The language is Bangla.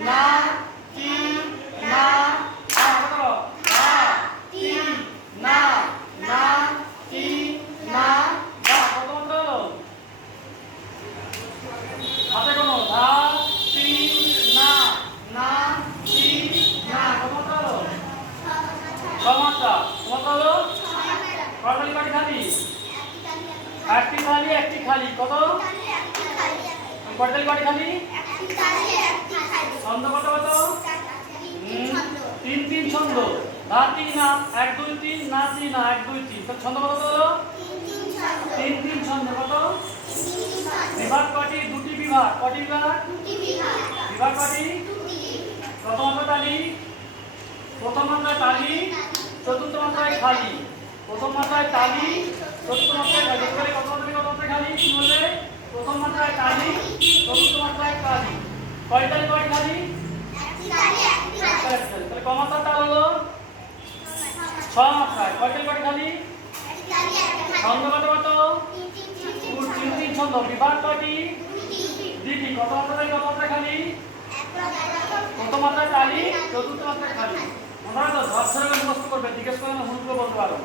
না কি না আ কি না না কি না বা কত মাত্রা হলো হাতে কোনো ধা তি না না কি না কত মাত্রা হলো ছ মাত্রা কত হলো কটালি বাড়ি খালি একটি খালি একটি খালি কত কটালি বাড়ি খালি ছন্দ কত কত তিন তিন ছন্দ ধা তি না 1 2 3 না তি না 1 2 3 তো ছন্দ কত হলো তিন তিন ছন্দ কত বিভাগ কটি দুটি বিভাগ কটি বিভাগ বিভাগ কটি প্রথম মাত্রা তালি প্রথম মাত্রায় তালি চতুর্থ মাত্রায় খালি প্রথম মাত্রায় তালি চতুর্থ মাত্রায় খালি কত মাত্রায় খালি কি বলবে প্রথম মাত্রায় তালি চতুর্থ মাত্রায় খালি কয় তালি কয় খালি তাহলে ক মাত্রার তাল হলো 6 মাত্রায় কয় তালি কয় খালি ছন্দ কত কত তিন তিন ছন্দ বিভাগ কয়টি দুটি কত মাত্রায় খালি প্রথম মাত্রায় তালি চতুর্থ মাত্রায় খালি আমরা তো ধর ধরে মুখস্থ করবে জিজ্ঞেস করে না হুঁকো বলতে পারো